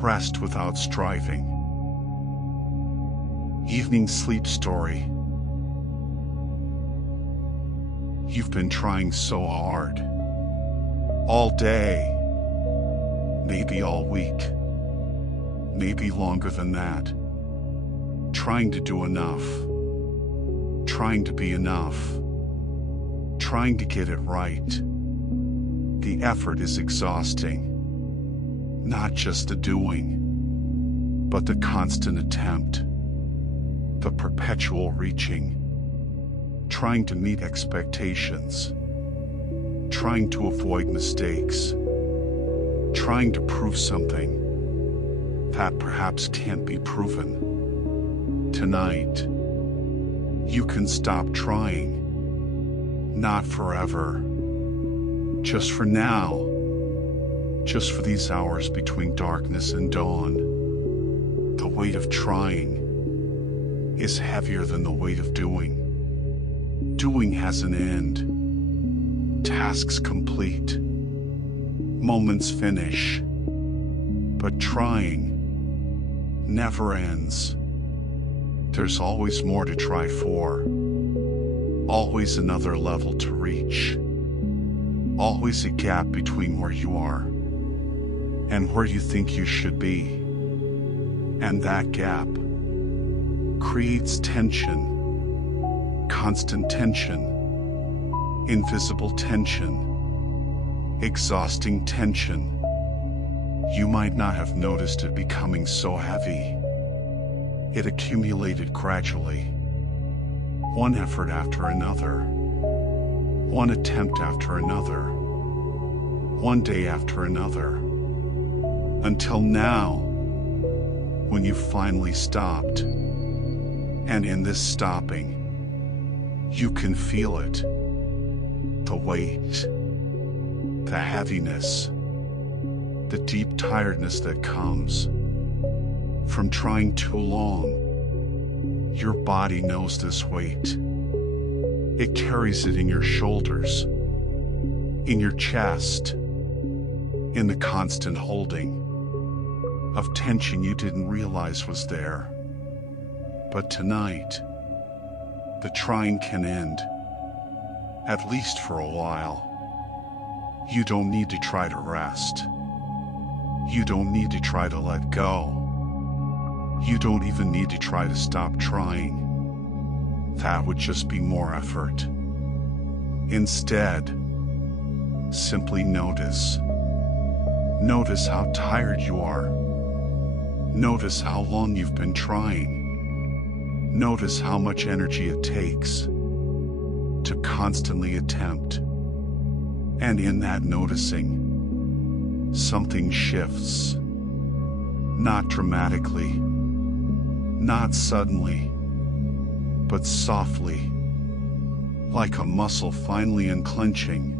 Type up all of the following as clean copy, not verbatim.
Rest without striving. Evening sleep story. You've been trying so hard. All day. Maybe all week. Maybe longer than that. Trying to do enough. Trying to be enough. Trying to get it right. The effort is exhausting. Not just the doing, but the constant attempt. The perpetual reaching. Trying to meet expectations. Trying to avoid mistakes. Trying to prove something that perhaps can't be proven. Tonight, you can stop trying. Not forever. Just for now. Just for these hours between darkness and dawn. The weight of trying is heavier than the weight of doing. Doing has an end. Tasks complete. Moments finish. But trying never ends. There's always more to try for. Always another level to reach. Always a gap between where you are and where you think you should be. And that gap creates tension, constant tension, invisible tension, exhausting tension. You might not have noticed it becoming so heavy. It accumulated gradually. One effort after another. One attempt after another. One day after another. Until now, when you finally stopped. And in this stopping, you can feel it. The weight, the heaviness, the deep tiredness that comes from trying too long. Your body knows this weight. It carries it in your shoulders, in your chest, in the constant holding of tension you didn't realize was there. But tonight, the trying can end, at least for a while. You don't need to try to rest. You don't need to try to let go. You don't even need to try to stop trying. That would just be more effort. Instead, simply notice. Notice how tired you are. Notice how long you've been trying. Notice how much energy it takes to constantly attempt. And in that noticing, something shifts. Not dramatically, not suddenly, but softly, like a muscle finally unclenching,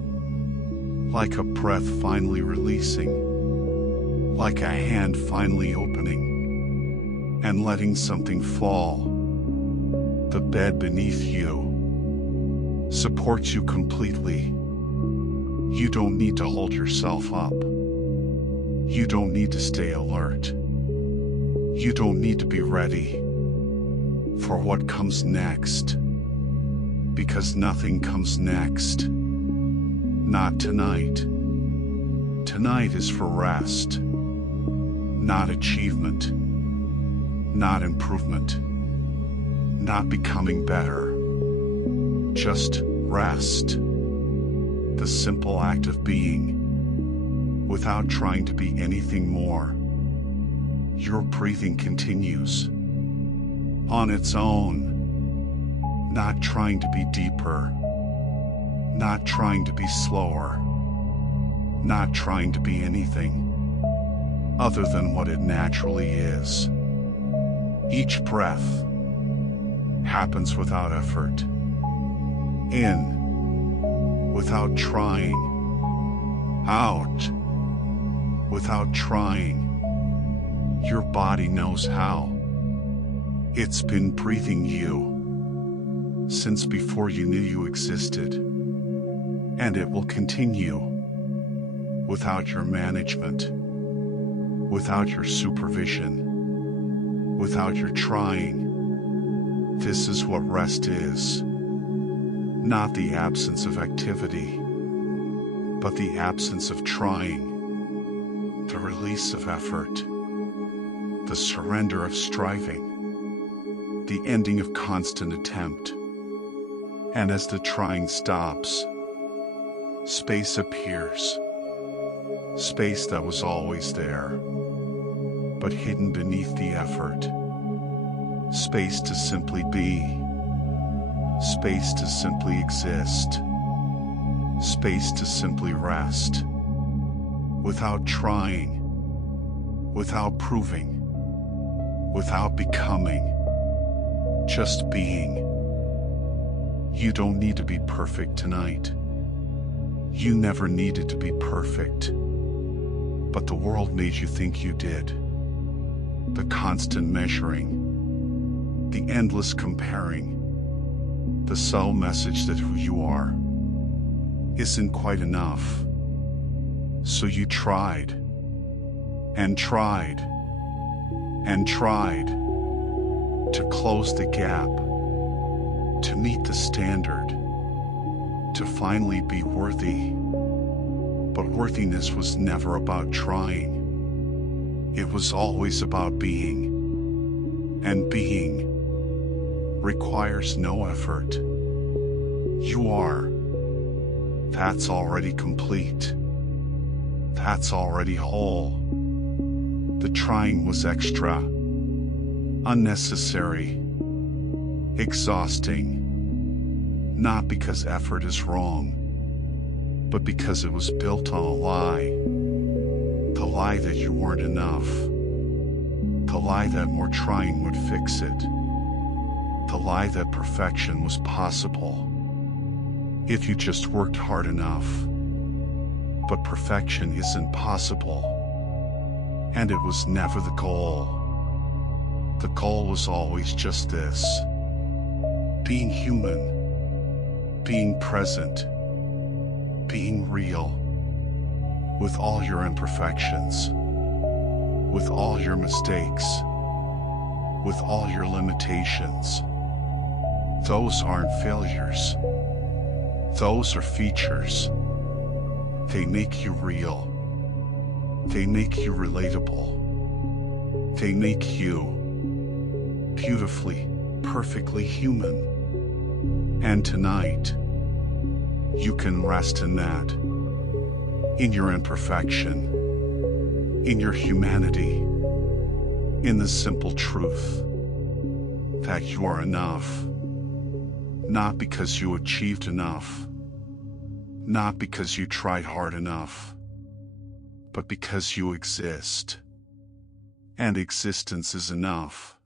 like a breath finally releasing, like a hand finally opening and letting something fall. The bed beneath you supports you completely. You don't need to hold yourself up. You don't need to stay alert. You don't need to be ready for what comes next, because nothing comes next. Not tonight. Tonight is for rest, not achievement, not improvement, not becoming better. Just rest. The simple act of being, without trying to be anything more. Your breathing continues on its own, not trying to be deeper, not trying to be slower, not trying to be anything other than what it naturally is. Each breath happens without effort. In, without trying. Out, without trying. Your body knows how. It's been breathing you since before you knew you existed. And it will continue without your management. without your supervision, without your trying. This is what rest is. Not the absence of activity, but the absence of trying, the release of effort, the surrender of striving, the ending of constant attempt. And as the trying stops, space appears. Space that was always there, but hidden beneath the effort. Space to simply be. Space to simply exist. Space to simply rest. Without trying. Without proving. Without becoming. Just being. You don't need to be perfect tonight. You never needed to be perfect. But the world made you think you did. The constant measuring, the endless comparing, the subtle message that who you are isn't quite enough. So you tried, and tried, and tried to close the gap, to meet the standard, to finally be worthy. But worthiness was never about trying. It was always about being. And being requires no effort. You are. That's already complete. That's already whole. The trying was extra, unnecessary, exhausting. Not because effort is wrong, but because it was built on a lie. The lie that you weren't enough. The lie that more trying would fix it. The lie that perfection was possible if you just worked hard enough. But perfection isn't possible. And it was never the goal. The goal was always just this: being human, being present, being real, with all your imperfections, with all your mistakes, with all your limitations. Those aren't failures. Those are features. They make you real. They make you relatable. They make you beautifully, perfectly human. And tonight, you can rest in that, in your imperfection, in your humanity, in the simple truth that you are enough, not because you achieved enough, not because you tried hard enough, but because you exist, and existence is enough.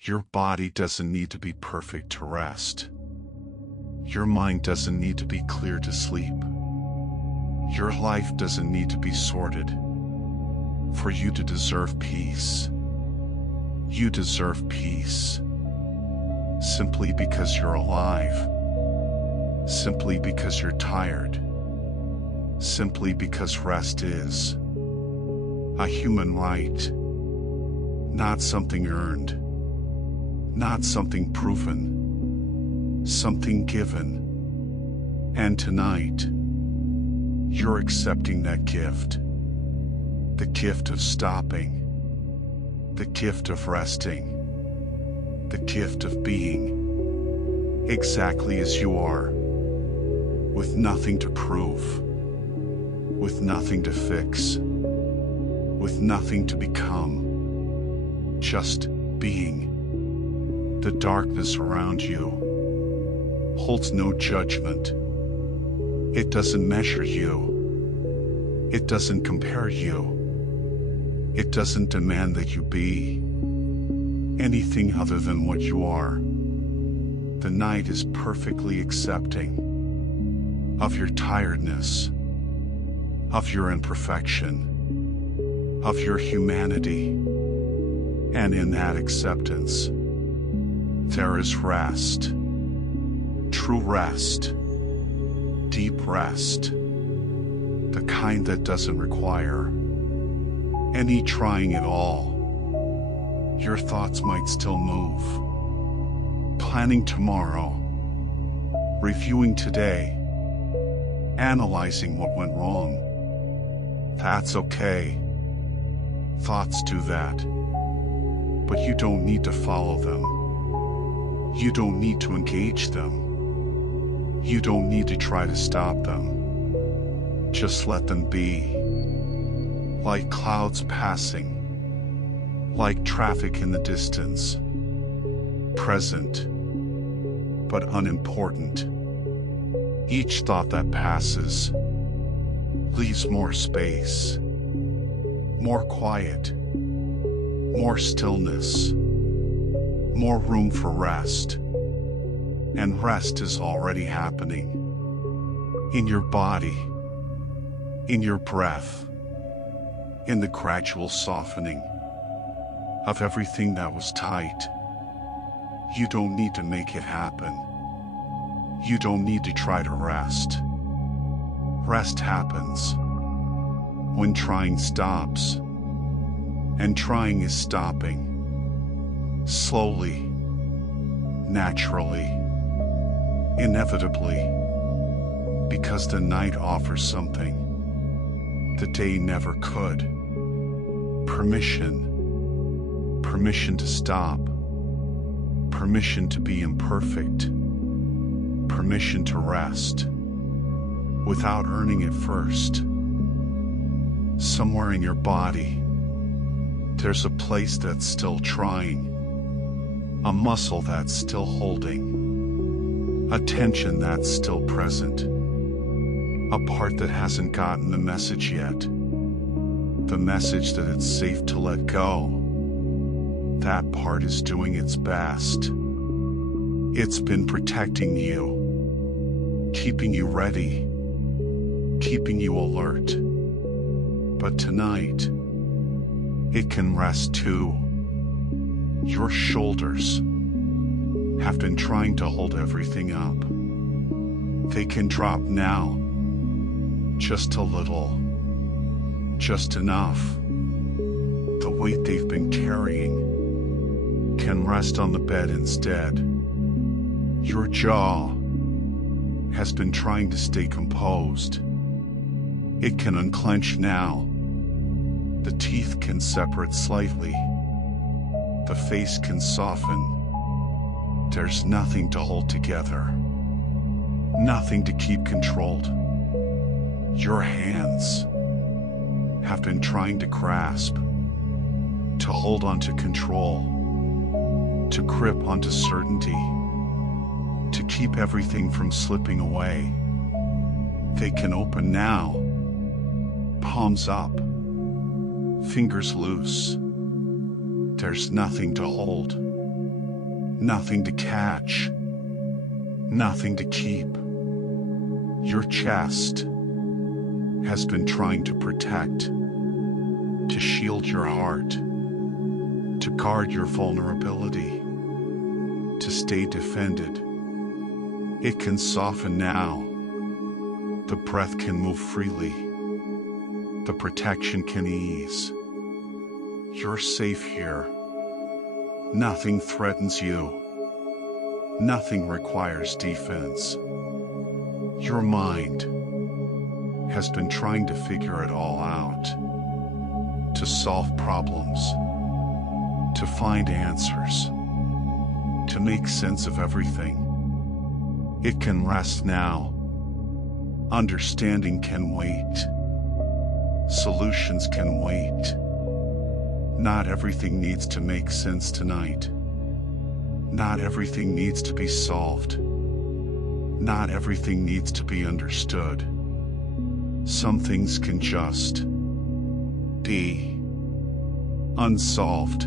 Your body doesn't need to be perfect to rest. Your mind doesn't need to be clear to sleep. Your life doesn't need to be sorted for you to deserve peace. You deserve peace simply because you're alive, simply because you're tired, simply because rest is a human right, not something earned, not something proven, something given. And tonight, you're accepting that gift. The gift of stopping. The gift of resting. The gift of being exactly as you are, with nothing to prove, with nothing to fix, with nothing to become, just being. The darkness around you holds no judgment. It doesn't measure you. It doesn't compare you. It doesn't demand that you be anything other than what you are. The night is perfectly accepting of your tiredness, of your imperfection, of your humanity. And in that acceptance, there is rest, true rest, deep rest, the kind that doesn't require any trying at all, your thoughts might still move. Planning tomorrow, reviewing today, analyzing what went wrong. That's okay. Thoughts do that. But you don't need to follow them. You don't need to engage them. You don't need to try to stop them. Just let them be. Like clouds passing. Like traffic in the distance. Present, but unimportant. Each thought that passes leaves more space, more quiet, more stillness, more room for rest. And rest is already happening. In your body, in your breath, in the gradual softening of everything that was tight. You don't need to make it happen. You don't need to try to rest. Rest happens when trying stops, and trying is stopping. Slowly, naturally, inevitably, because the night offers something the day never could. Permission. Permission to stop. Permission to be imperfect. Permission to rest without earning it first. Somewhere in your body, there's a place that's still trying, a muscle that's still holding, a tension that's still present, a part that hasn't gotten the message yet, the message that it's safe to let go. That part is doing its best. It's been protecting you, keeping you ready, keeping you alert. But tonight, it can rest too. Your shoulders have been trying to hold everything up. They can drop now, just a little, just enough. The weight they've been carrying can rest on the bed instead. Your jaw has been trying to stay composed. It can unclench now. The teeth can separate slightly. The face can soften. There's nothing to hold together. Nothing to keep controlled. Your hands have been trying to grasp, to hold on to control, to grip onto certainty, to keep everything from slipping away. They can open now, palms up, fingers loose. There's nothing to hold, nothing to catch, nothing to keep. Your chest has been trying to protect, to shield your heart, to guard your vulnerability, to stay defended. It can soften now. The breath can move freely. The protection can ease. You're safe here. Nothing threatens you. Nothing requires defense. Your mind has been trying to figure it all out, to solve problems, to find answers, to make sense of everything. It can rest now. Understanding can wait. Solutions can wait. Not everything needs to make sense tonight. Not everything needs to be solved. Not everything needs to be understood. Some things can just be unsolved,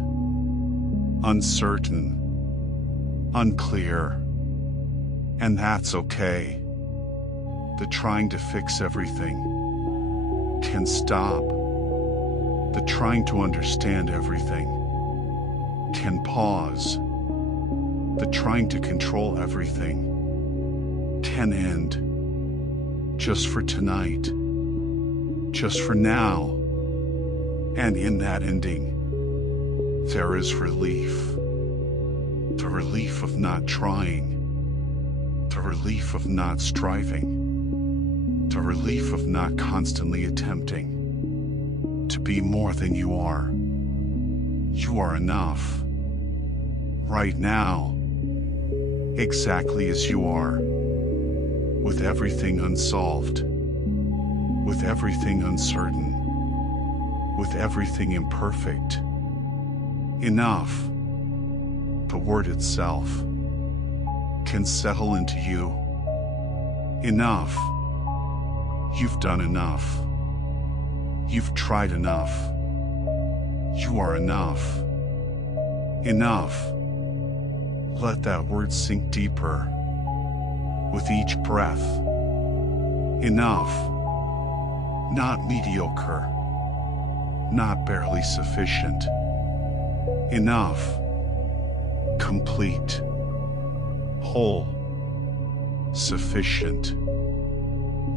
uncertain, unclear. And that's okay. The trying to fix everything can stop. The trying to understand everything can pause. The trying to control everything can end. Just for tonight. Just for now. And in that ending, there is relief. The relief of not trying. The relief of not striving. The relief of not constantly attempting to be more than you are. You are enough. Right now, exactly as you are. With everything unsolved. With everything uncertain. With everything imperfect. Enough. The word itself can settle into you. Enough. You've done enough. You've tried enough. You are enough. Enough. Let that word sink deeper with each breath. Enough. Not mediocre. Not barely sufficient. Enough. Complete. Whole. Sufficient.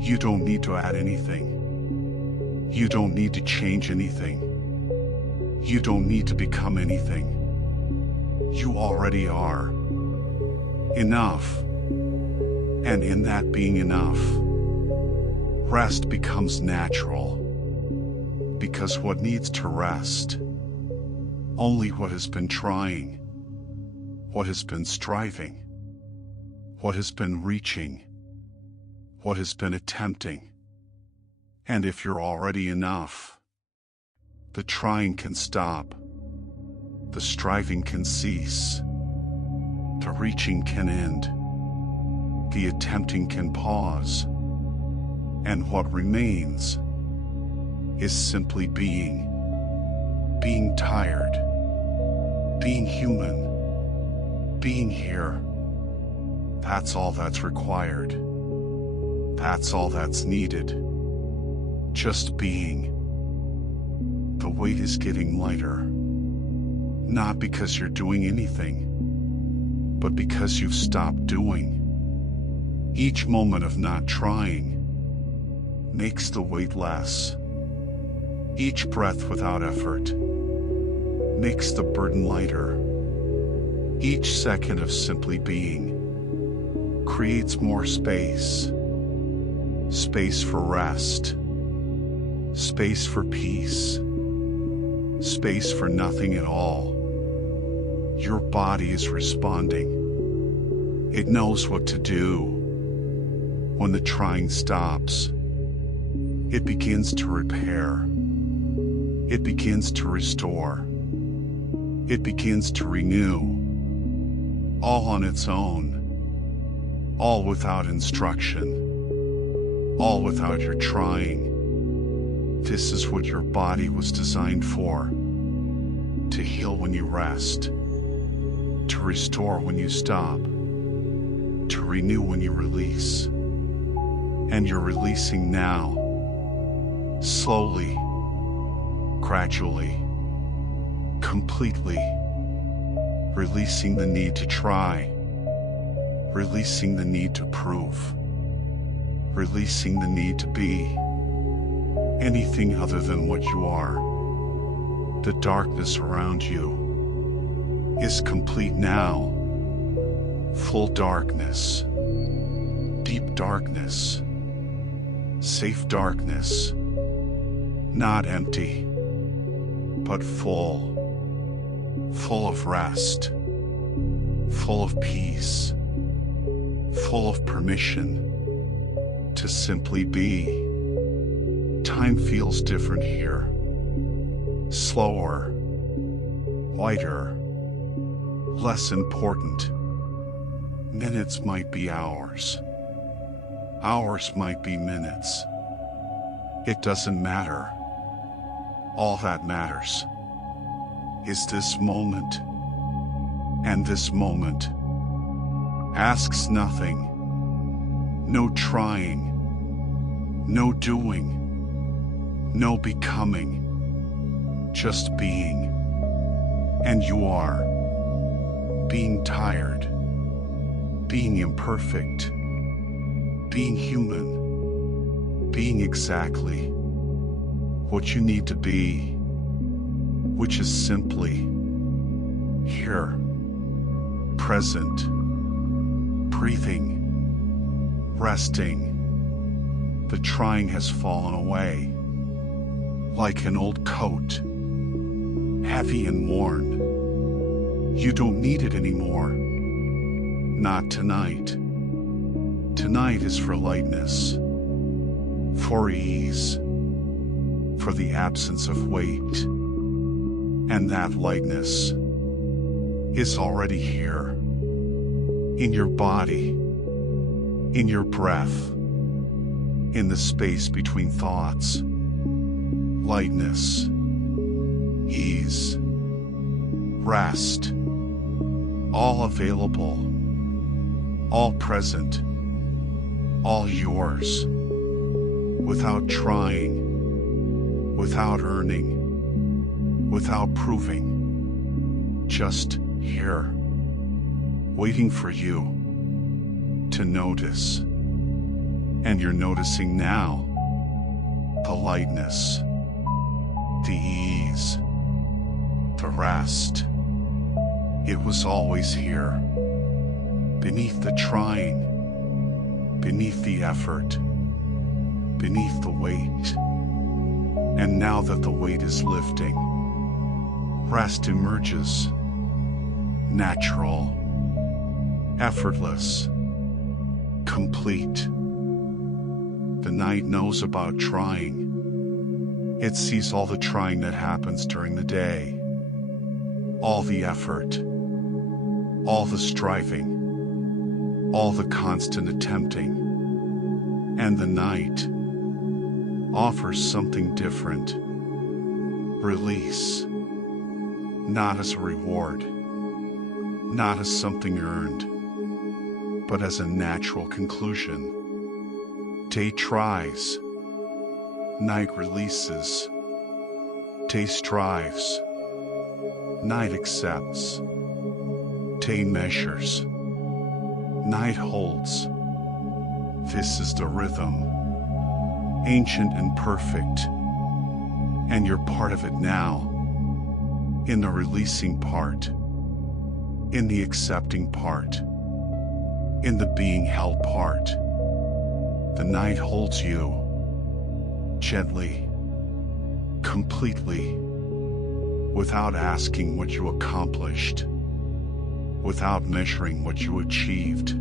You don't need to add anything. You don't need to change anything. You don't need to become anything. You already are. Enough. And in that being enough, rest becomes natural. Because what needs to rest? Only what has been trying. What has been striving. What has been reaching. What has been attempting. And if you're already enough, the trying can stop. The striving can cease. The reaching can end. The attempting can pause. And what remains is simply being. Being tired. Being human. Being here. That's all that's required. That's all that's needed. Just being. The weight is getting lighter. Not because you're doing anything, but because you've stopped doing. Each moment of not trying makes the weight less. Each breath without effort makes the burden lighter. Each second of simply being creates more space. Space for rest. Space for peace. Space for nothing at all. Your body is responding. It knows what to do. When the trying stops, it begins to repair. It begins to restore. It begins to renew. All on its own. All without instruction. All without your trying. This is what your body was designed for. To heal when you rest. To restore when you stop. To renew when you release. And you're releasing now. Slowly. Gradually. Completely. Releasing the need to try. Releasing the need to prove. Releasing the need to be anything other than what you are. The darkness around you is complete now. Full darkness. Deep darkness. Safe darkness. Not empty, but full. Full of rest. Full of peace. Full of permission to simply be. Time feels different here. Slower. Lighter. Less important. Minutes might be hours. Hours might be minutes. It doesn't matter. All that matters is this moment. And this moment asks nothing. No trying. No doing. No becoming. Just being. And you are. Being tired. Being imperfect. Being human. Being exactly what you need to be. which is simply here, present, breathing, resting. The trying has fallen away, like an old coat, heavy and worn. You don't need it anymore. Not tonight. Tonight is for lightness, for ease, for the absence of weight. And that lightness is already here, in your body, in your breath, in the space between thoughts. Lightness, ease, rest, all available, all present, all yours, without trying, without earning, without proving, just here, waiting for you to notice. And you're noticing now the lightness, the ease, the rest. It was always here, beneath the trying, beneath the effort, beneath the weight. And now that the weight is lifting, rest emerges, natural, effortless, complete. The night knows about trying. It sees all the trying that happens during the day, all the effort, all the striving, all the constant attempting. And the night offers something different. Release. Not as a reward, not as something earned, but as a natural conclusion. Day tries, night releases. Day strives, night accepts. Day measures, night holds. This is the rhythm, ancient and perfect, and you're part of it now, in the releasing part, in the accepting part, in the being held part. The night holds you, gently, completely, without asking what you accomplished, without measuring what you achieved,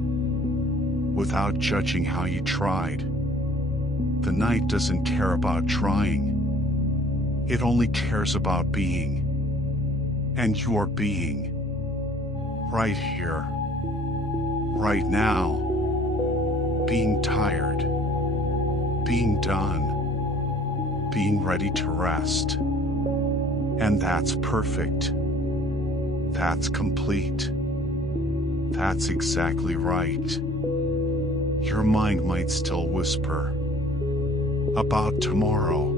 without judging how you tried. The night doesn't care about trying. It only cares about being. And your being, right here, right now, being tired, being done, being ready to rest. And that's perfect. That's complete. That's exactly right. Your mind might still whisper about tomorrow,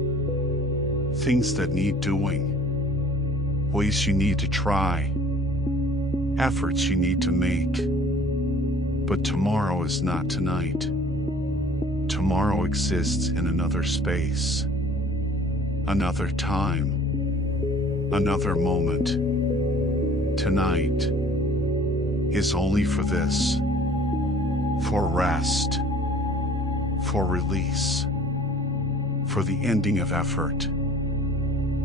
things that need doing, ways you need to try, efforts you need to make. But tomorrow is not tonight. Tomorrow exists in another space, another time, another moment. Tonight is only for this, for rest, for release, for the ending of effort.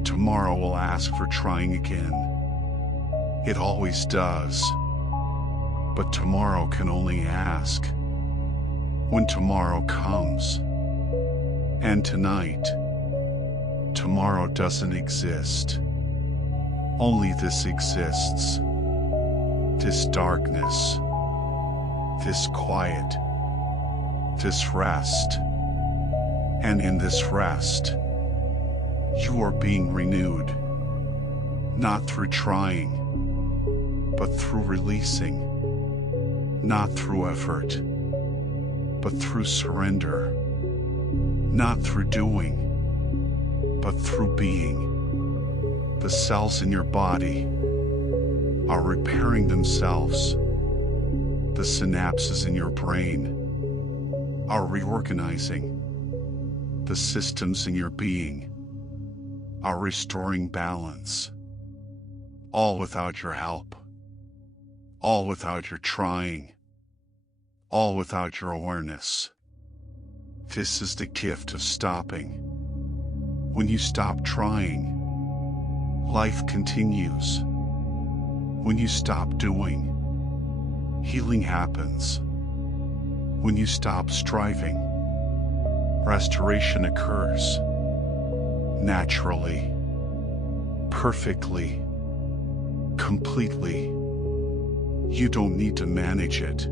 Tomorrow will ask for trying again. It always does. But tomorrow can only ask when tomorrow comes. And tonight, tomorrow doesn't exist. Only this exists. This darkness, this quiet, this rest. And in this rest, you are being renewed, not through trying, but through releasing. Not through effort, but through surrender. Not through doing, but through being. The cells in your body are repairing themselves. The synapses in your brain are reorganizing. The systems in your being are restoring balance. all without your help, all without your trying, all without your awareness. This is the gift of stopping. When you stop trying, life continues. When you stop doing, healing happens. When you stop striving, restoration occurs. Naturally, perfectly, completely. You don't need to manage it.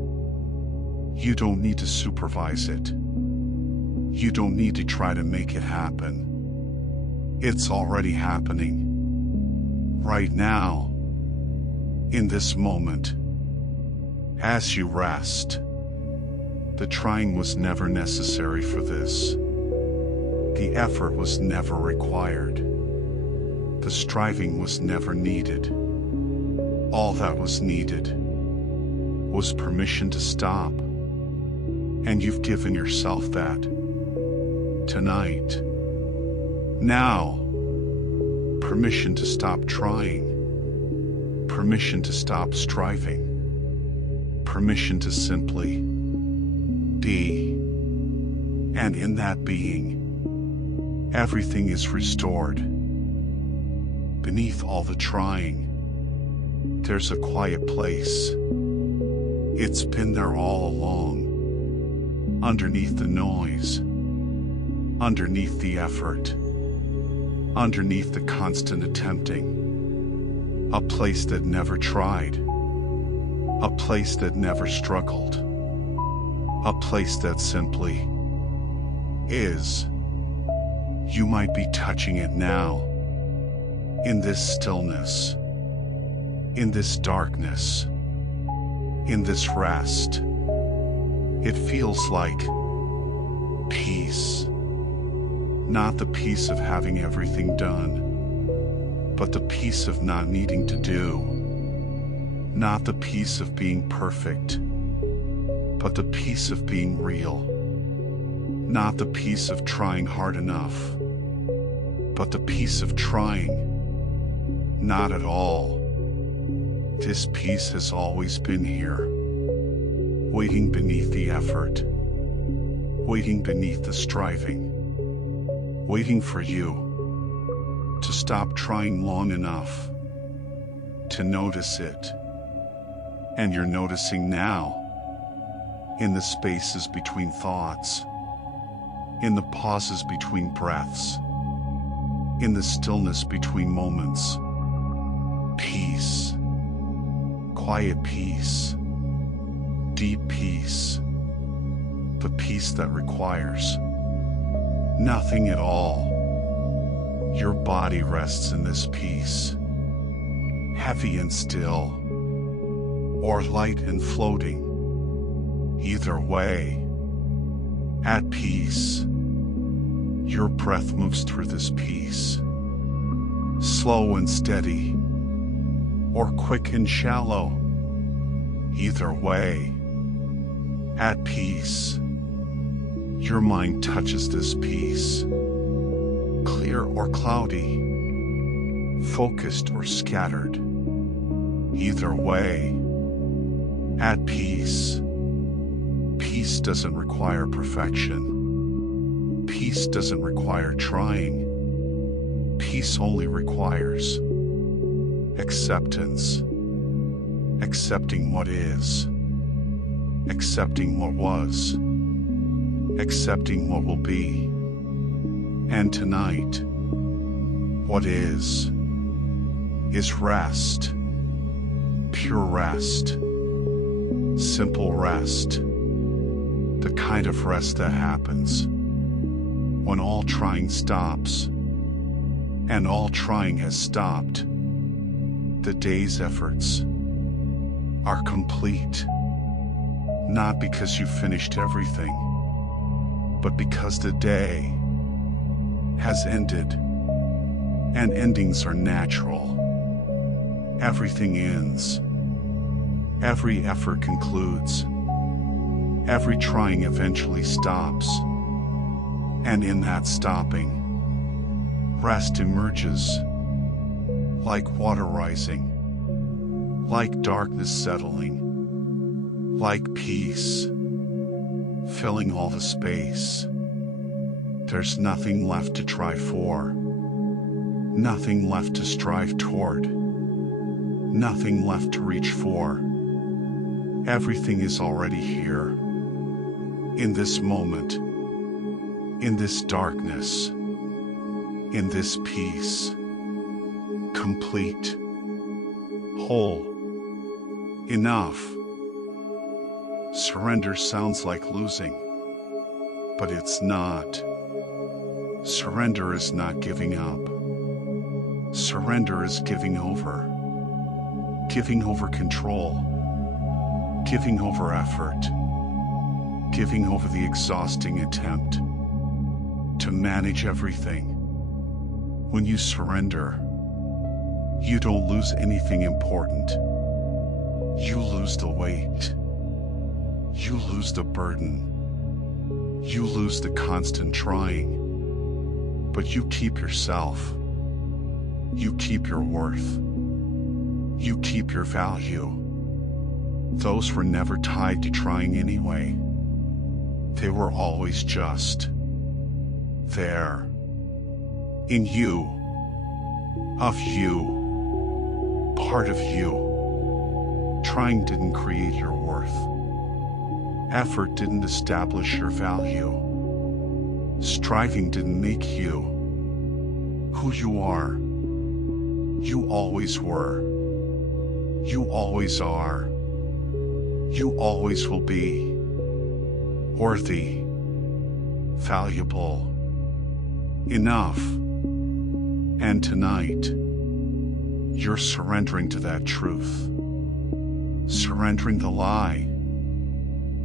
You don't need to supervise it. You don't need to try to make it happen. It's already happening. Right now, in this moment, as you rest. The trying was never necessary for this. The effort was never required. The striving was never needed. All that was needed was permission to stop. And you've given yourself that. Tonight. Now. Permission to stop trying. Permission to stop striving. Permission to simply be. And in that being, everything is restored. Beneath all the trying, there's a quiet place. It's been there all along. Underneath the noise, underneath the effort, underneath the constant attempting. A place that never tried. A place that never struggled. A place that simply is. You might be touching it now. In this stillness. In this darkness. In this rest. It feels like peace. Not the peace of having everything done, but the peace of not needing to do. Not the peace of being perfect, but the peace of being real. Not the peace of trying hard enough, but the peace of trying not at all. This peace has always been here, waiting beneath the effort, waiting beneath the striving, waiting for you to stop trying long enough to notice it. And you're noticing now, in the spaces between thoughts, in the pauses between breaths, in the stillness between moments. Peace, quiet peace, deep peace, the peace that requires nothing at all. Your body rests in this peace, heavy and still, or light and floating. Either way, at peace. Your breath moves through this peace, slow and steady, or quick and shallow. Either way, at peace. Your mind touches this peace, clear or cloudy, focused or scattered. Either way, at peace. Peace doesn't require perfection. Peace doesn't require trying. Peace only requires acceptance. Accepting what is. Accepting what was. Accepting what will be. And tonight, what is rest. Pure rest. Simple rest. The kind of rest that happens when all trying stops, and all trying has stopped. The day's efforts are complete, not because you finished everything, but because the day has ended, and endings are natural. Everything ends. Every effort concludes. Every trying eventually stops. And in that stopping, rest emerges like water rising. like darkness settling, like peace, filling all the space. There's nothing left to try for, nothing left to strive toward, nothing left to reach for. Everything is already here, in this moment, in this darkness, in this peace, complete, whole, enough. Surrender sounds like losing, but it's not. Surrender is not giving up. Surrender is giving over control, giving over effort, giving over the exhausting attempt to manage everything. When you surrender, you don't lose anything important. You lose the weight. You lose the burden. You lose the constant trying. But you keep yourself. You keep your worth. You keep your value. Those were never tied to trying anyway. They were always just there. In you. Of you. Part of you. Trying didn't create your worth. Effort didn't establish your value. Striving didn't make you who you are. You always were. You always are. You always will be. Worthy. Valuable. Enough. And tonight, you're surrendering to that truth. Surrendering the lie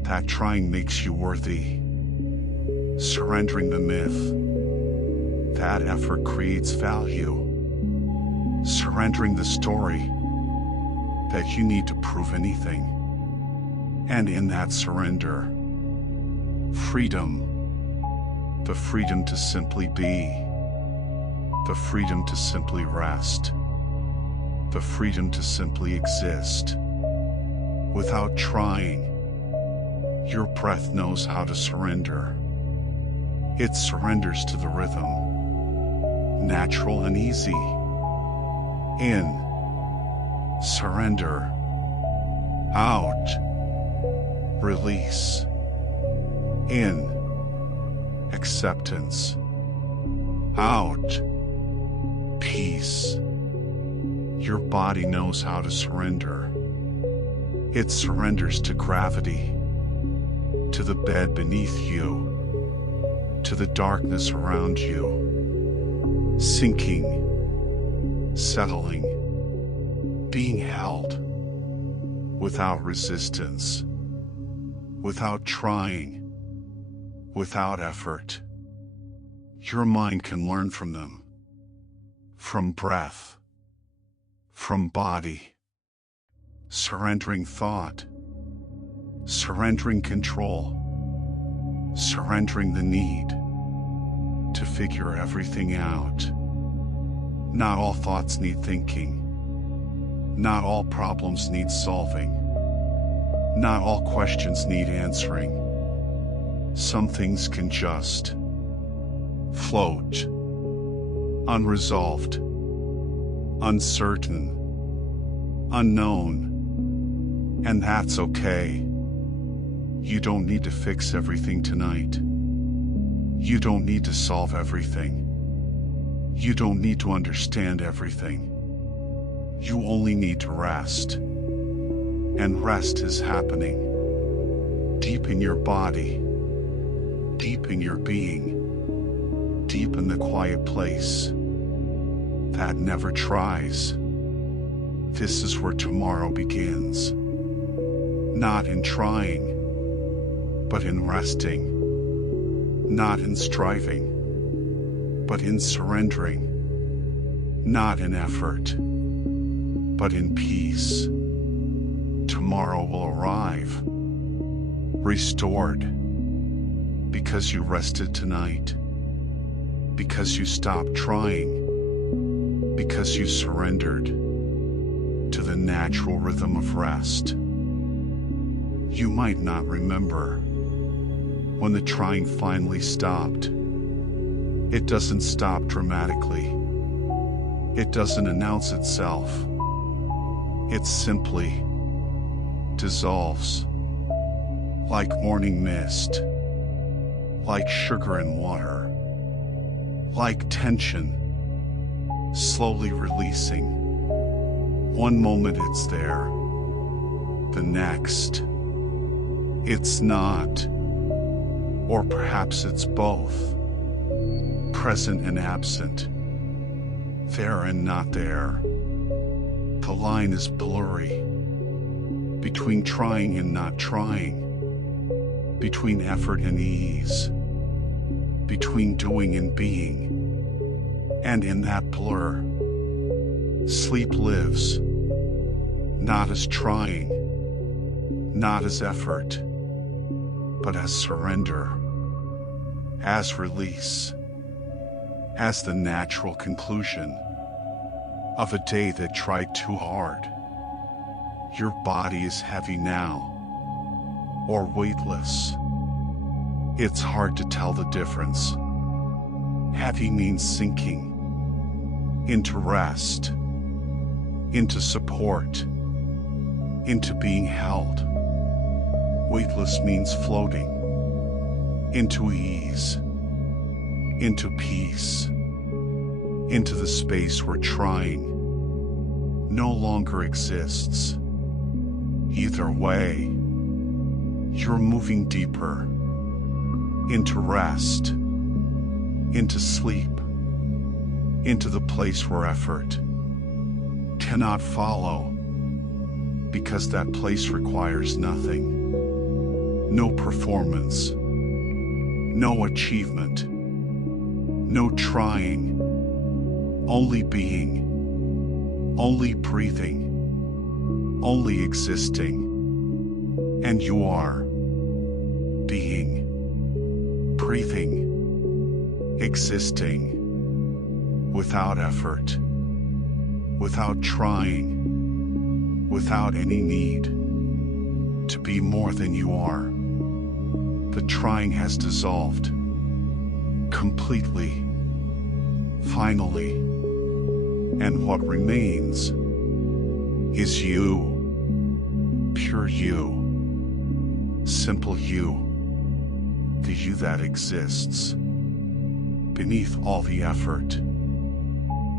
that trying makes you worthy. Surrendering the myth that effort creates value. Surrendering the story that you need to prove anything. And in that surrender, freedom. The freedom to simply be. The freedom to simply rest. The freedom to simply exist. Without trying, your breath knows how to surrender. It surrenders to the rhythm, natural and easy. In, surrender. Out, release. In, acceptance. Out, peace. Your body knows how to surrender. It surrenders to gravity, to the bed beneath you, to the darkness around you, sinking, settling, being held, without resistance, without trying, without effort. Your mind can learn from them, from breath, from body, surrendering thought, surrendering control, surrendering the need to figure everything out. Not all thoughts need thinking. Not all problems need solving. Not all questions need answering. Some things can just float, unresolved, uncertain, unknown, and that's okay. You don't need to fix everything tonight. You don't need to solve everything. You don't need to understand everything. You only need to rest. And rest is happening deep in your body, deep in your being, deep in the quiet place that never tries. This is where tomorrow begins. Not in trying, but in resting. Not in striving, but in surrendering. Not in effort, but in peace. Tomorrow will arrive, restored, because you rested tonight, because you stopped trying, because you surrendered, to the natural rhythm of rest. You might not remember when the trying finally stopped. It doesn't stop dramatically. It doesn't announce itself. It simply dissolves, like morning mist, like sugar in water, like tension, slowly releasing. One moment it's there, the next, it's not. Or perhaps it's both, present and absent, there and not there. The line is blurry, between trying and not trying, between effort and ease, between doing and being. And in that blur, sleep lives, not as trying, not as effort, but as surrender, as release, as the natural conclusion of a day that tried too hard. Your body is heavy now, or weightless. It's hard to tell the difference. Heavy means sinking into rest, into support, into being held. Weightless means floating into ease, into peace, into the space where trying no longer exists. Either way, you're moving deeper into rest, into sleep, into the place where effort cannot follow, because that place requires nothing. No performance, no achievement, no trying, only being, only breathing, only existing. And you are being, breathing, existing, without effort, without trying, without any need to be more than you are. The trying has dissolved completely, finally, and what remains is you, pure you, simple you, the you that exists beneath all the effort,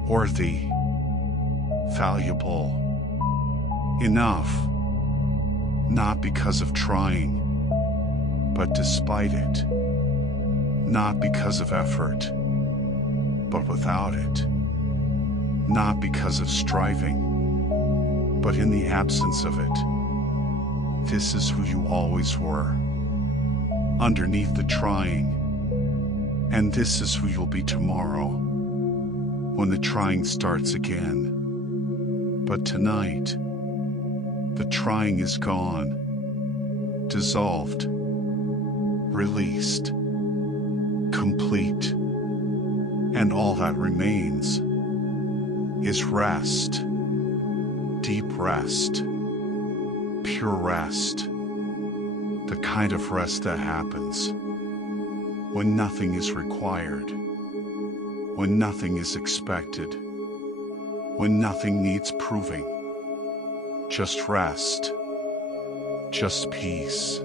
worthy, valuable, enough, not because of trying, but despite it, not because of effort, but without it, not because of striving, but in the absence of it. This is who you always were, underneath the trying, and this is who you'll be tomorrow, when the trying starts again. But tonight, the trying is gone, dissolved, released, complete, and all that remains is rest, deep rest, pure rest, the kind of rest that happens when nothing is required, when nothing is expected, when nothing needs proving, just rest, just peace,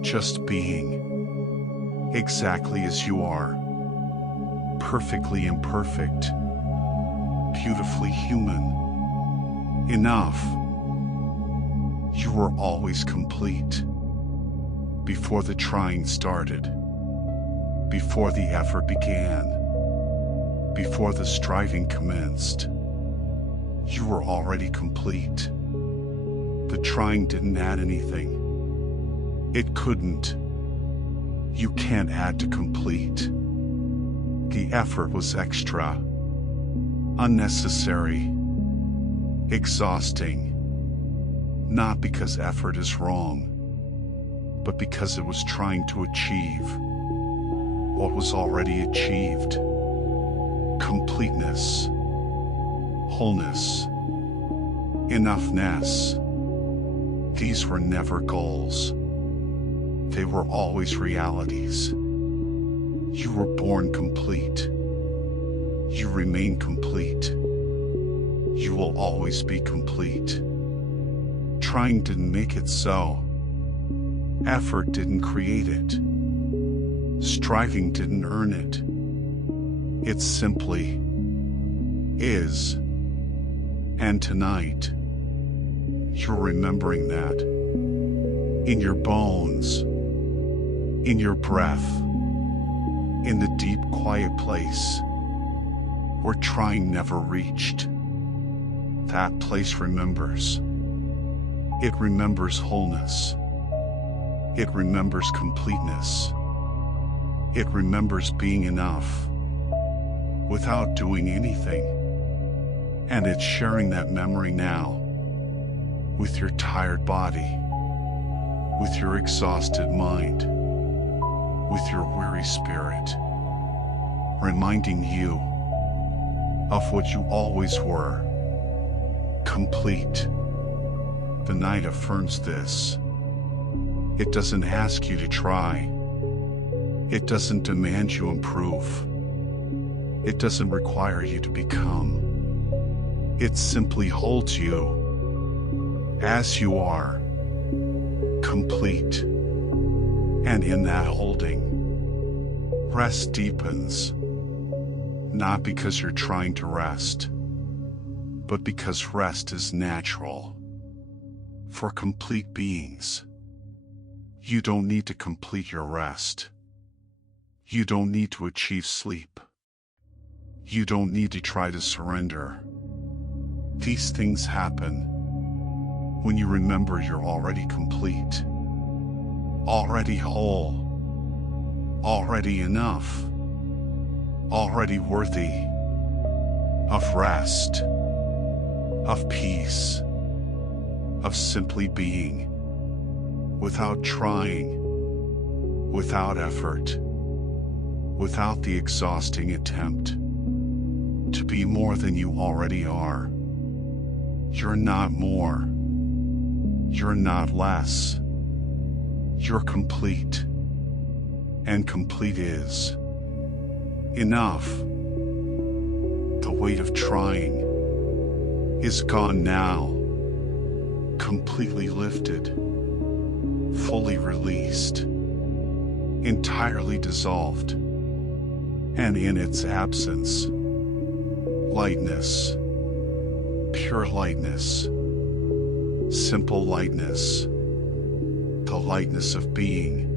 just being, exactly as you are, perfectly imperfect, beautifully human, enough. You were always complete, before the trying started, before the effort began, before the striving commenced. You were already complete. The trying didn't add anything. It couldn't. You can't add to complete. The effort was extra, unnecessary, exhausting, not because effort is wrong, but because it was trying to achieve what was already achieved. Completeness, wholeness, enoughness. These were never goals. They were always realities. You were born complete. You remain complete. You will always be complete. Trying didn't make it so. Effort didn't create it. Striving didn't earn it. It simply is. And tonight, you're remembering that. In your bones, in your breath, in the deep, quiet place where trying never reached. That place remembers. It remembers wholeness. It remembers completeness. It remembers being enough without doing anything. And it's sharing that memory now with your tired body, with your exhausted mind, with your weary spirit, reminding you of what you always were, complete. The night affirms this. It doesn't ask you to try. It doesn't demand you improve. It doesn't require you to become. It simply holds you as you are, complete. And in that holding, rest deepens, not because you're trying to rest, but because rest is natural. For complete beings, you don't need to complete your rest. You don't need to achieve sleep. You don't need to try to surrender. These things happen when you remember you're already complete, already whole, already enough, already worthy of rest, of peace, of simply being, without trying, without effort, without the exhausting attempt to be more than you already are. You're not more. You're not less. You're complete. And complete is enough. The weight of trying is gone now. Completely lifted. Fully released. Entirely dissolved. And in its absence, lightness. Pure lightness. Simple lightness. The lightness of being,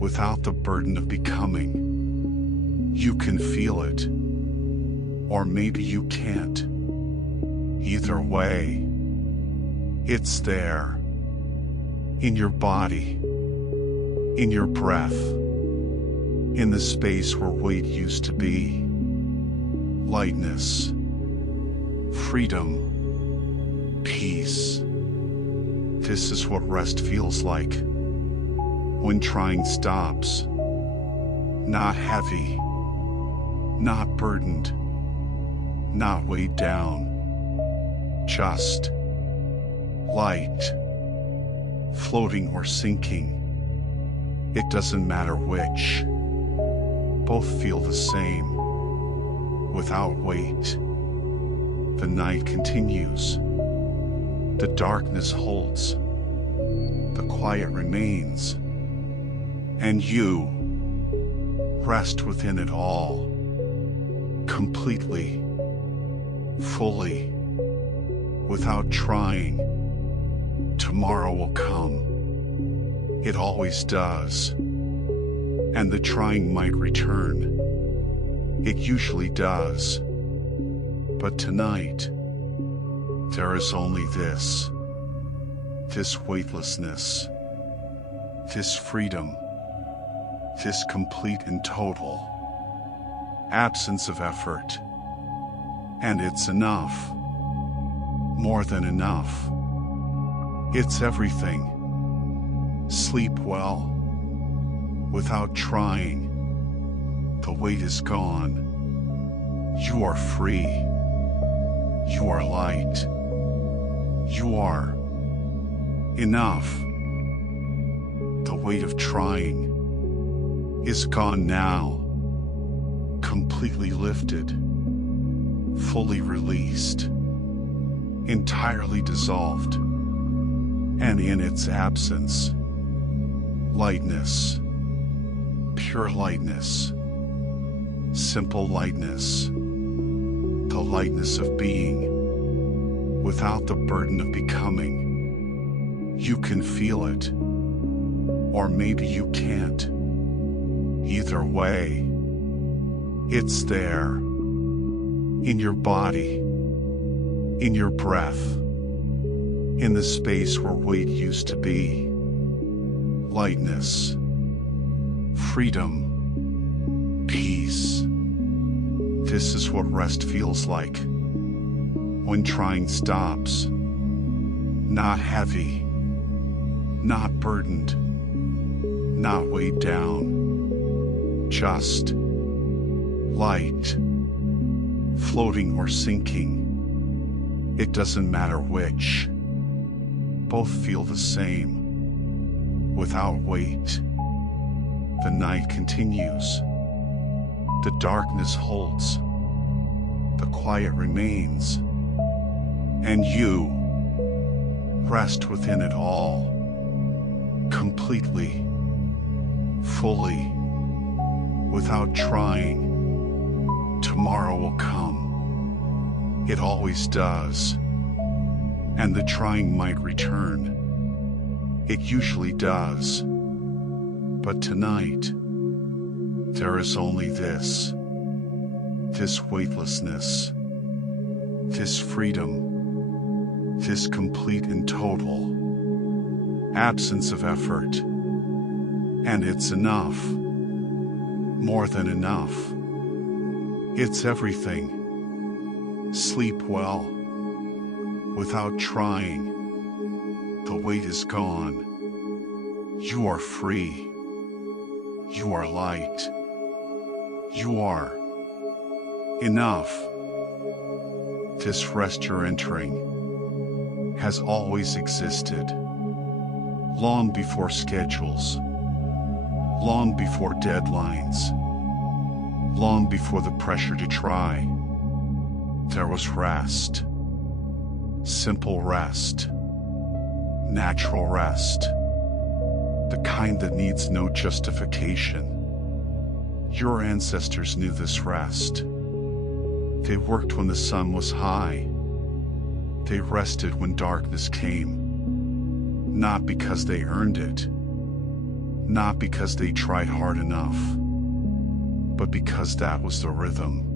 without the burden of becoming. You can feel it, or maybe you can't. Either way, it's there, in your body, in your breath, in the space where weight used to be. Lightness, freedom, peace. This is what rest feels like when trying stops. Not heavy, not burdened, not weighed down. Just light, floating or sinking. It doesn't matter which. Both feel the same, without weight. The night continues. The darkness holds. The quiet remains. And you rest within it all. Completely. Fully. Without trying. Tomorrow will come. It always does. And the trying might return. It usually does. But tonight, there is only this weightlessness, this freedom, this complete and total absence of effort. And it's enough, more than enough. It's everything. Sleep well, without trying. The weight is gone. You are free. You are light. You are enough. The weight of trying is gone now, completely lifted, fully released, entirely dissolved, and in its absence, lightness, pure lightness, simple lightness, the lightness of being, without the burden of becoming. You can feel it, or maybe you can't. Either way, it's there, in your body, in your breath, in the space where weight used to be. Lightness, freedom, peace. This is what rest feels like. When trying stops. Not heavy, not burdened, not weighed down. Just light, floating or sinking. It doesn't matter which. Both feel the same. Without weight. The night continues. The darkness holds. The quiet remains. And you rest within it all. Completely. Fully. Without trying. Tomorrow will come. It always does. And the trying might return. It usually does. But tonight, there is only this weightlessness, this freedom, this complete and total absence of effort. And it's enough, more than enough. It's everything. Sleep well, without trying. The weight is gone. You are free. You are light. You are enough. This rest you're entering has always existed. Long before schedules. Long before deadlines. Long before the pressure to try. There was rest. Simple rest. Natural rest. The kind that needs no justification. Your ancestors knew this rest. They worked when the sun was high. They rested when darkness came. Not because they earned it. Not because they tried hard enough. But because that was the rhythm.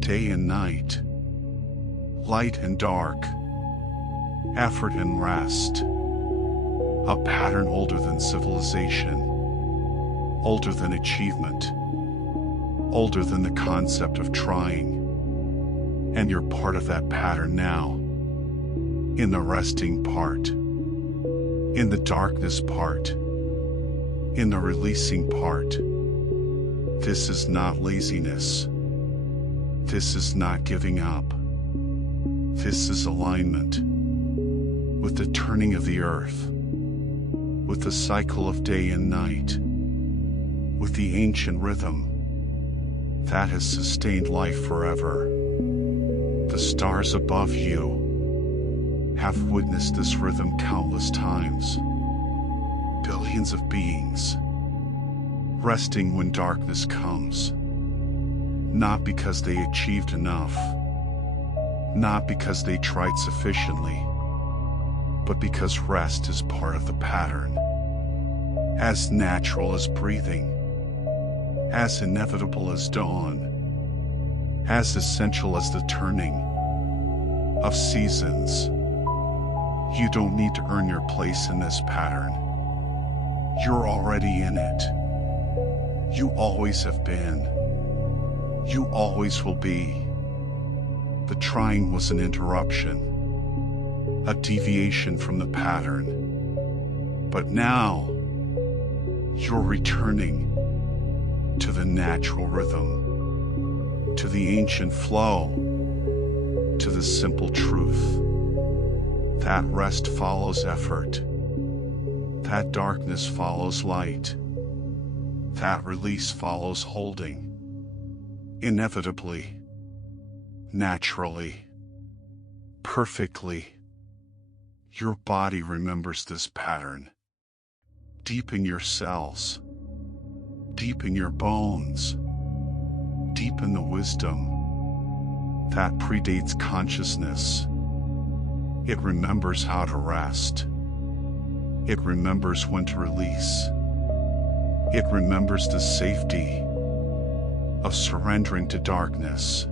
Day and night. Light and dark. Effort and rest. A pattern older than civilization. Older than achievement. Older than the concept of trying. And you're part of that pattern now. In the resting part. In the darkness part. In the releasing part. This is not laziness. This is not giving up. This is alignment. With the turning of the earth. With the cycle of day and night. With the ancient rhythm that has sustained life forever. The stars above you have witnessed this rhythm countless times. Billions of beings resting when darkness comes. Not because they achieved enough. Not because they tried sufficiently. But because rest is part of the pattern. As natural as breathing. As inevitable as dawn. As essential as the turning of seasons. You don't need to earn your place in this pattern. You're already in it. You always have been. You always will be. The trying was an interruption. A deviation from the pattern. But now, you're returning to the natural rhythm, to the ancient flow, to the simple truth. That rest follows effort. That darkness follows light. That release follows holding. Inevitably, naturally, perfectly. Your body remembers this pattern. Deep in your cells, deep in your bones, deep in the wisdom that predates consciousness. It remembers how to rest. It remembers when to release. It remembers the safety of surrendering to darkness.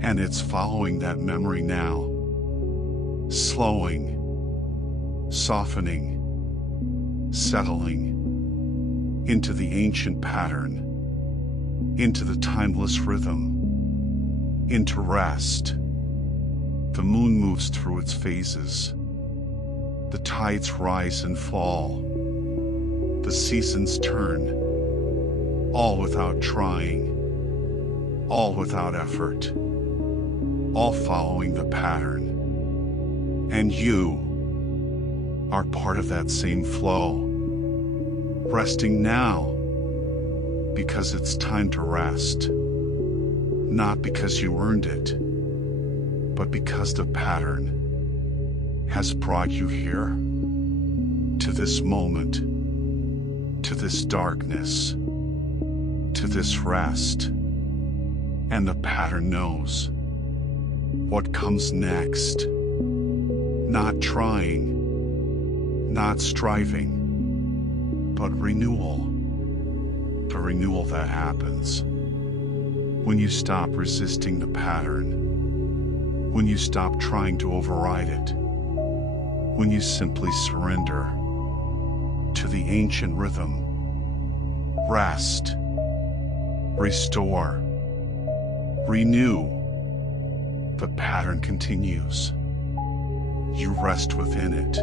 And it's following that memory now, slowing, softening, settling into the ancient pattern, into the timeless rhythm, into rest. The moon moves through its phases. The tides rise and fall. The seasons turn, all without trying, all without effort, all following the pattern. And you are part of that same flow, resting now because it's time to rest, not because you earned it, but because the pattern has brought you here, to this moment, to this darkness, to this rest. And the pattern knows what comes next. Not trying, not striving, but renewal. The renewal that happens when you stop resisting the pattern, when you stop trying to override it, when you simply surrender to the ancient rhythm. Rest, restore, renew. The pattern continues. You rest within it,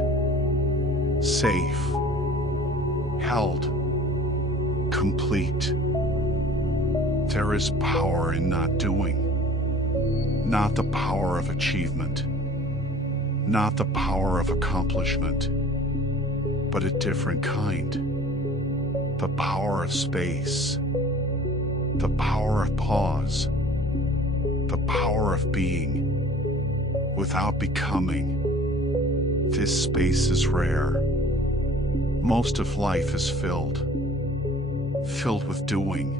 safe, held, complete. There is power in not doing, not the power of achievement, not the power of accomplishment, but a different kind. The power of space, the power of pause, the power of being without becoming. This space is rare. Most of life is filled with doing,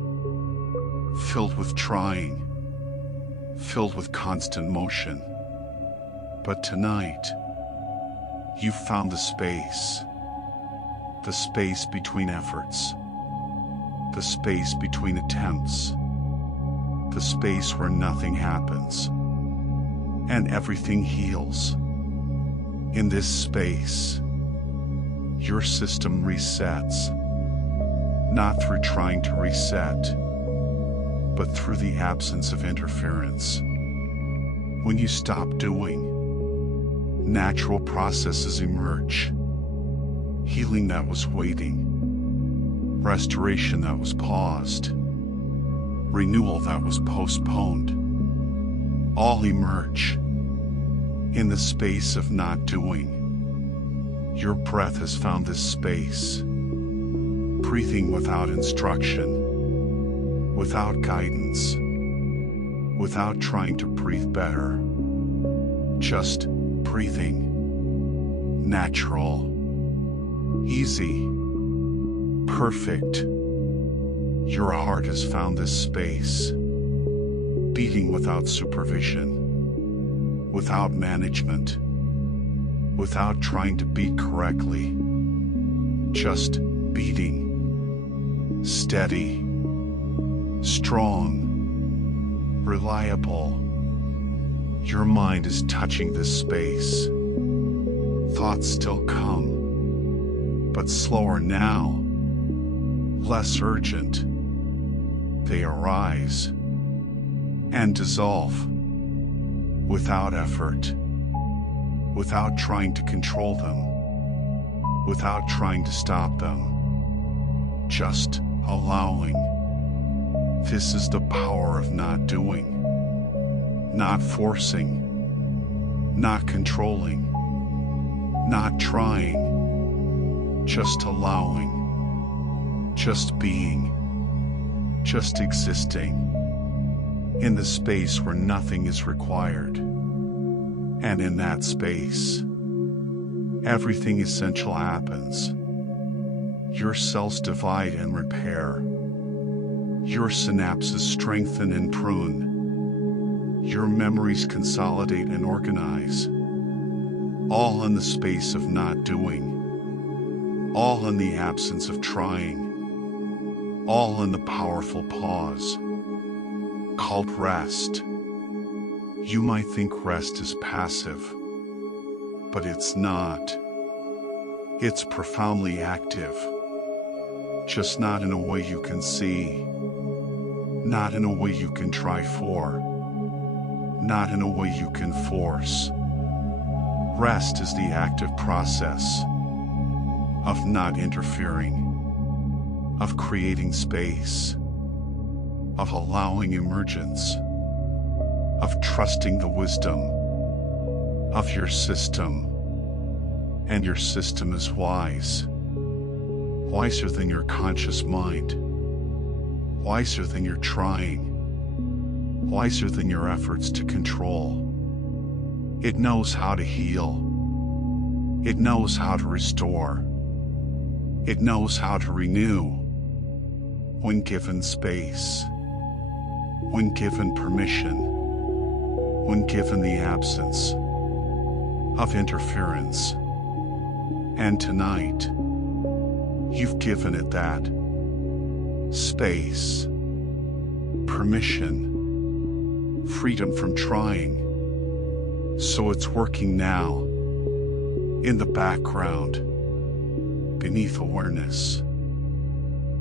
filled with trying, filled with constant motion. But tonight, you found the space between efforts, the space between attempts, the space where nothing happens and everything heals. In this space, your system resets, not through trying to reset, but through the absence of interference. When you stop doing, natural processes emerge. Healing that was waiting, restoration that was paused, renewal that was postponed, all emerge in the space of not doing. Your breath has found this space, breathing without instruction, without guidance, without trying to breathe better, just breathing, natural, easy, perfect. Your heart has found this space, beating without supervision, without management, without trying to beat correctly, just beating, steady, strong, reliable. Your mind is touching this space. Thoughts still come, but slower now, less urgent. They arise and dissolve without effort, without trying to control them, without trying to stop them, just allowing. This is the power of not doing, not forcing, not controlling, Not trying, just allowing, just being, just existing, in the space where nothing is required. And in that space, everything essential happens. Your cells divide and repair. Your synapses strengthen and prune. Your memories consolidate and organize. All in the space of not doing. All in the absence of trying. All in the powerful pause called rest. You might think rest is passive, but it's not. It's profoundly active. Just not in a way you can see. Not in a way you can try for. Not in a way you can force. Rest is the active process of not interfering, of creating space, of allowing emergence, of trusting the wisdom of your system. And your system is wise, wiser than your conscious mind, wiser than your trying, wiser than your efforts to control. It knows how to heal. It knows how to restore. It knows how to renew when given space, when given permission, when given the absence of interference. And tonight, you've given it that space, permission, freedom from trying. So it's working now, in the background, beneath awareness,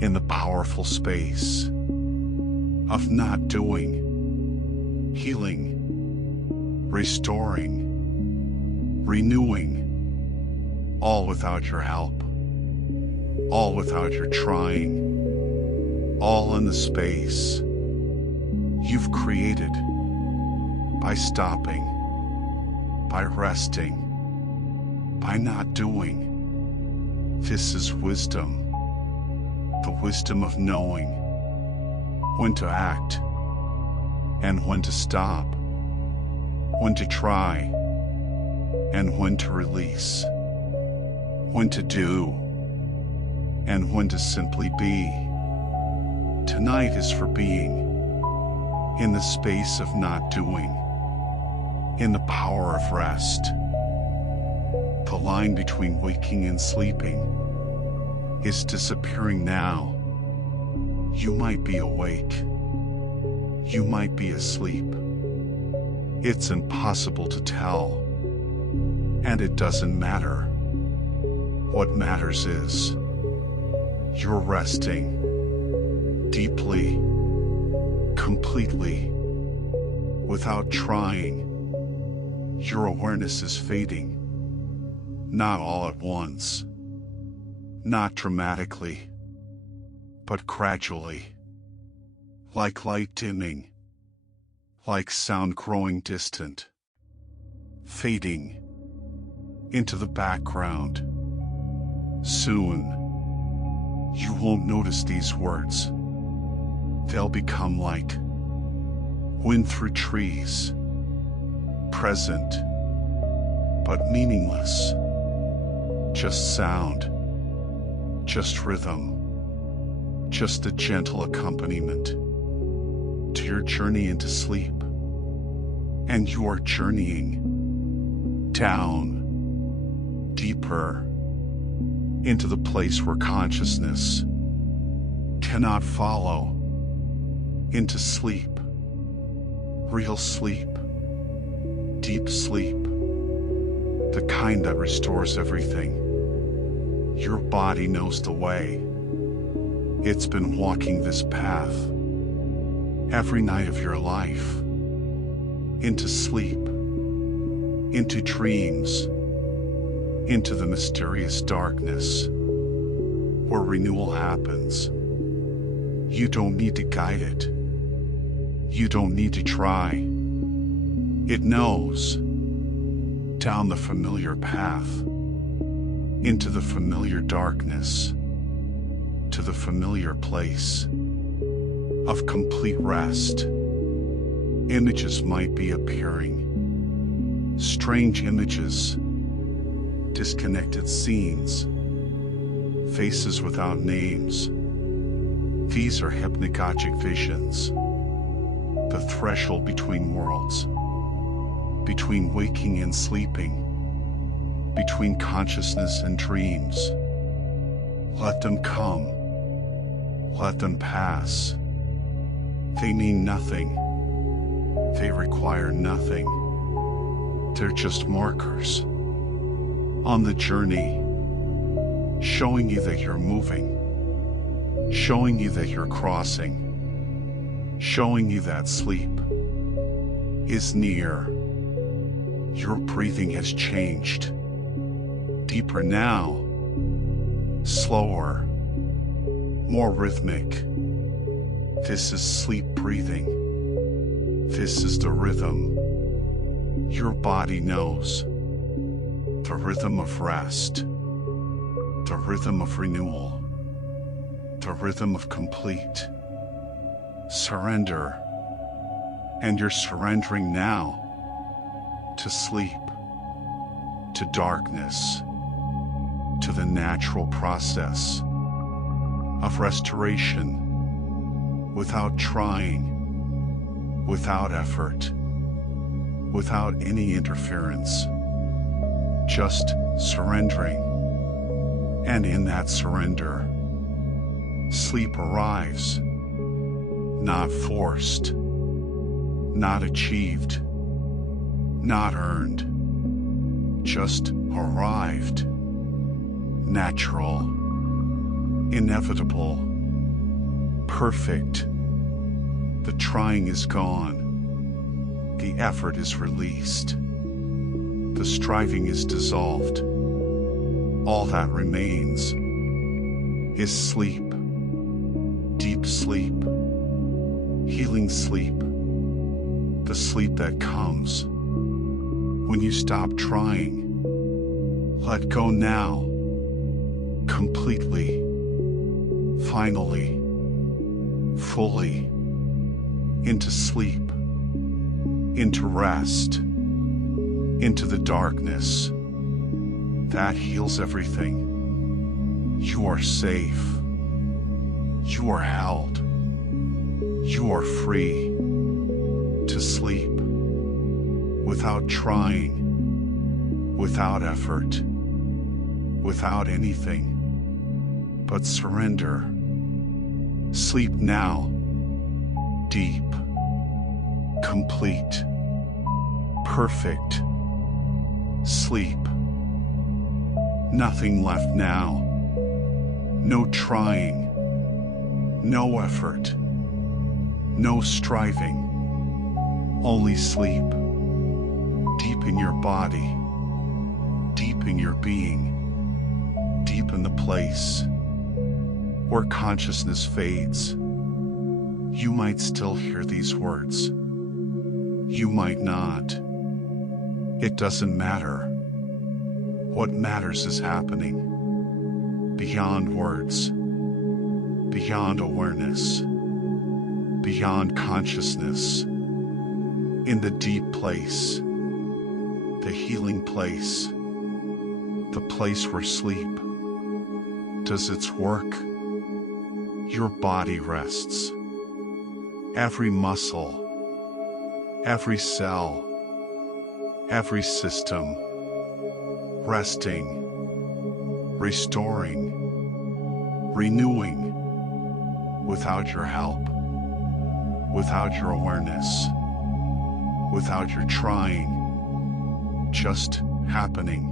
in the powerful space of not doing, healing, restoring, renewing, all without your help, all without your trying, all in the space you've created by stopping, by resting, by not doing. This is wisdom, the wisdom of knowing when to act and when to stop, when to try and when to release, when to do and when to simply be. Tonight is for being in the space of not doing, in the power of rest. The line between waking and sleeping is disappearing now. You might be awake. You might be asleep. It's impossible to tell. And it doesn't matter. What matters is you're resting deeply, completely, without trying. Your awareness is fading. Not all at once, not dramatically, but gradually, like light dimming, like sound growing distant, fading into the background. Soon, you won't notice these words. They'll become like wind through trees, present, but meaningless. Just sound, just rhythm, just a gentle accompaniment to your journey into sleep. And you are journeying down, deeper, into the place where consciousness cannot follow, into sleep, real sleep, deep sleep, the kind that restores everything. Your body knows the way. It's been walking this path every night of your life, into sleep, into dreams, into the mysterious darkness where renewal happens. You don't need to guide it. You don't need to try. It knows down the familiar path, into the familiar darkness, to the familiar place of complete rest. Images might be appearing, strange images, disconnected scenes, faces without names. These are hypnagogic visions, the threshold between worlds, between waking and sleeping, between consciousness and dreams. Let them come, let them pass. They mean nothing, they require nothing. They're just markers on the journey, showing you that you're moving, showing you that you're crossing, showing you that sleep is near. Your breathing has changed. Deeper now, slower, more rhythmic. This is sleep breathing. This is the rhythm your body knows. The rhythm of rest, the rhythm of renewal, the rhythm of complete surrender. And you're surrendering now to sleep, to darkness, to the natural process of restoration, without trying, without effort, without any interference, just surrendering. And in that surrender, sleep arrives, not forced, not achieved, not earned, just arrived. Natural, inevitable, perfect. The trying is gone. The effort is released. The striving is dissolved. All that remains is sleep. Deep sleep. Healing sleep. The sleep that comes when you stop trying. Let go now. Completely, finally, fully, into sleep, into rest, into the darkness. That heals everything. You are safe. You are held. You are free to sleep without trying, without effort, without anything. But surrender. Sleep now. Deep. Complete. Perfect. Sleep. Nothing left now. No trying. No effort. No striving. Only sleep. Deep in your body. Deep in your being. Deep in the place where consciousness fades. You might still hear these words. You might not. It doesn't matter. What matters is happening beyond words, beyond awareness, beyond consciousness, in the deep place, the healing place, the place where sleep does its work. Your body rests. Every muscle, every cell, every system, resting, restoring, renewing, without your help, without your awareness, without your trying, just happening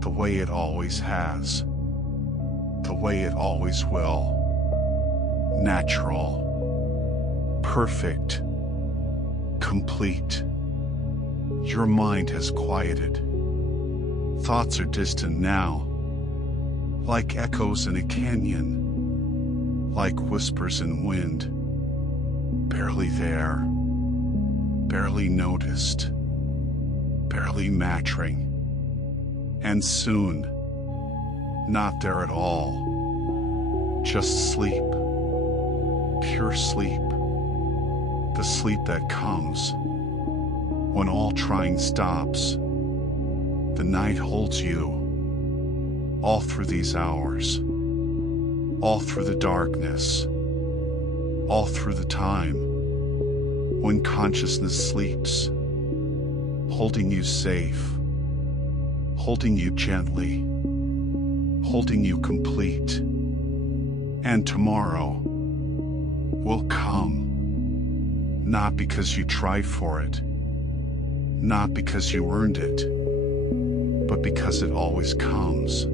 the way it always has, the way it always will. Natural, perfect, complete. Your mind has quieted. Thoughts are distant now, like echoes in a canyon, like whispers in wind, barely there, barely noticed, barely mattering. And soon, Not there at all. Just sleep. Pure sleep. The sleep that comes when all trying stops. The night holds you all through these hours, all through the darkness, all through the time when consciousness sleeps, holding you safe, holding you gently, holding you complete. And tomorrow will come, not because you tried for it, not because you earned it, but because it always comes,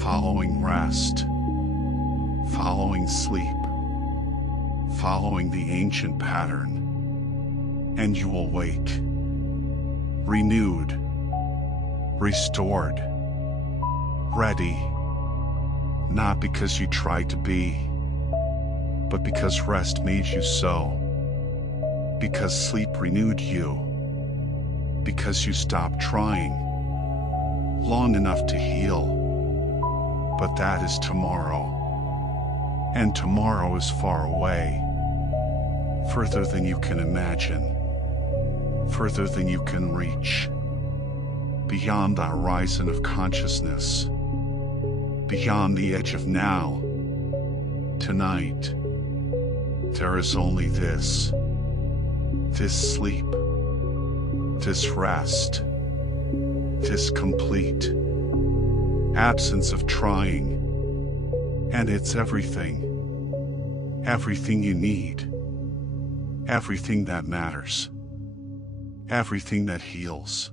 following rest, following sleep, following the ancient pattern, and you will wake, renewed, restored, ready, not because you tried to be, but because rest made you so, because sleep renewed you, because you stopped trying long enough to heal. But that is tomorrow, and tomorrow is far away, further than you can imagine, further than you can reach, beyond the horizon of consciousness, beyond the edge of now. Tonight, there is only this sleep, this rest, this complete absence of trying, and it's everything you need, everything that matters, everything that heals.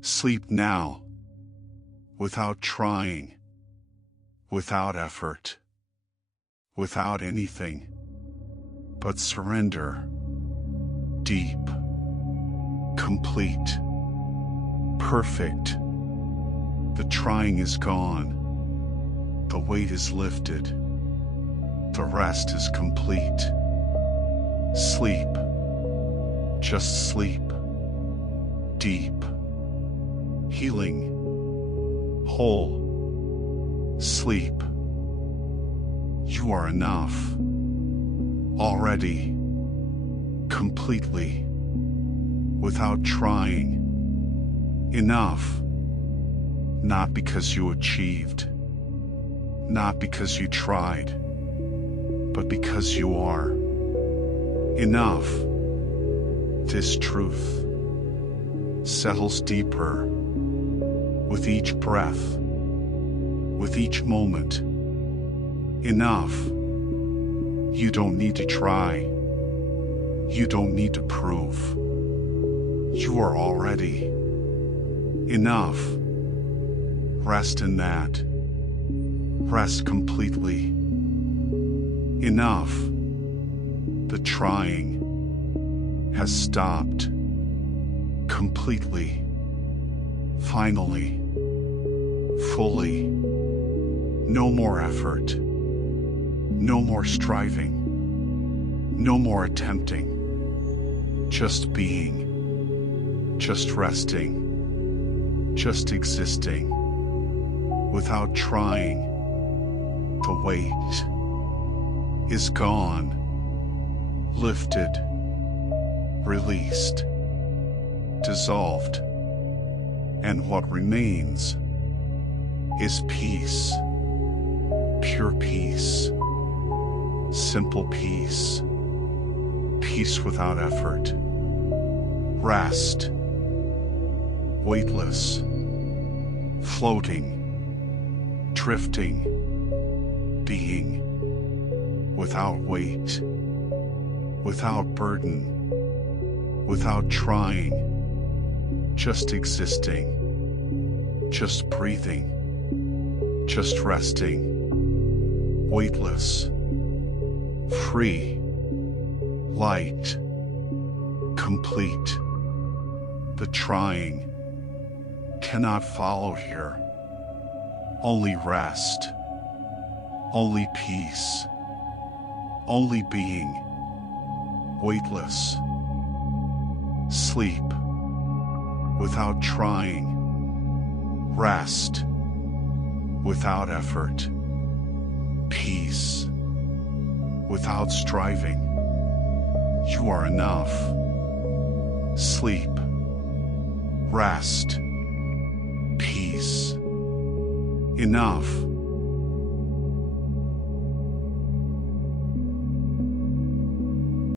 Sleep now, without trying, without effort, without anything, but surrender, deep, complete, perfect. The trying is gone, the weight is lifted, the rest is complete. Sleep, just sleep, deep, healing, whole, sleep. You are enough, already, completely, without trying, enough. Not because you achieved, not because you tried, but because you are enough. This truth settles deeper with each breath, with each moment. Enough. You don't need to try. You don't need to prove. You are already enough. Rest in that. Rest completely. Enough. The trying has stopped. Completely. Finally. Fully. No more effort. No more striving. No more attempting. Just being. Just resting. Just existing. Without trying. The weight is gone, lifted, released, dissolved, and what remains is peace, pure peace, simple peace, peace without effort, rest, weightless, floating, drifting, being, without weight, without burden, without trying, just existing, just breathing, just resting, weightless, free, light, complete. The trying cannot follow here. Only rest, only peace, only being, weightless, sleep, without trying, rest, without effort, peace, without striving. You are enough. Sleep, rest, peace. Enough.